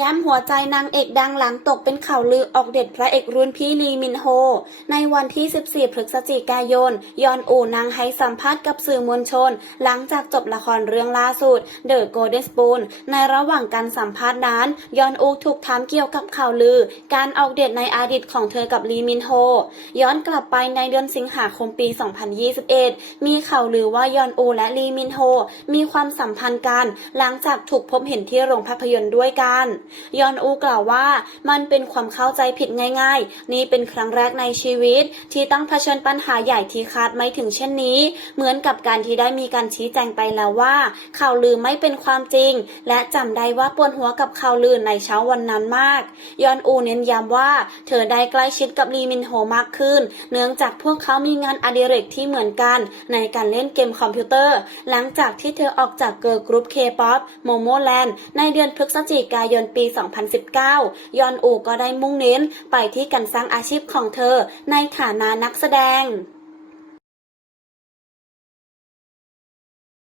ย้ำหัวใจนางเอกดังหลังตกเป็นข่าวลือออกเด็ดพระเอกรุ่นพี่ลีมินโฮ ในวันที่ 14 พฤศจิกายน ยอนอูนางให้สัมภาษณ์กับสื่อมวลชน หลังจากจบละครเรื่องล่าสุด The Golden Spoon ในระหว่างการสัมภาษณ์นั้น ยอนอูถูกถามเกี่ยวกับข่าวลือ การออกเดทในอดีตของเธอกับลีมินโฮ ย้อนกลับไปในเดือนสิงหาคมปี 2021 มีข่าวลือว่ายอนอูและลีมินโฮมีความสัมพันธ์กัน หลังจากถูกพบเห็นที่โรงภาพยนตร์ด้วยกันยอนอูกล่าวว่ามันเป็นความเข้าใจผิดง่าย ๆ นี่เป็นครั้งแรกในชีวิต ที่ต้องเผชิญปัญหาใหญ่ที่คาดไม่ถึงเช่นนี้ เหมือนกับการที่ได้มีการชี้แจงไปแล้วว่าข่าวลือไม่เป็นความจริง และจำได้ว่าปวดหัวกับข่าวลือในเช้าวันนั้นมาก ยอนอูเน้นย้ำว่า เธอได้ใกล้ชิดกับลีมินโฮมากขึ้น เนื่องจากพวกเขามีงานอดิเรกที่เหมือนกัน ในการเล่นเกมคอมพิวเตอร์ หลังจากที่เธอออกจากเกิร์ลกรุ๊ปเคป๊อปโมโมแลนด์ในเดือนพฤศจิกายนปี 2019 ยอนอูก็ได้มุ่งเน้นไปที่การสร้างอาชีพของเธอในฐานะนักแสดง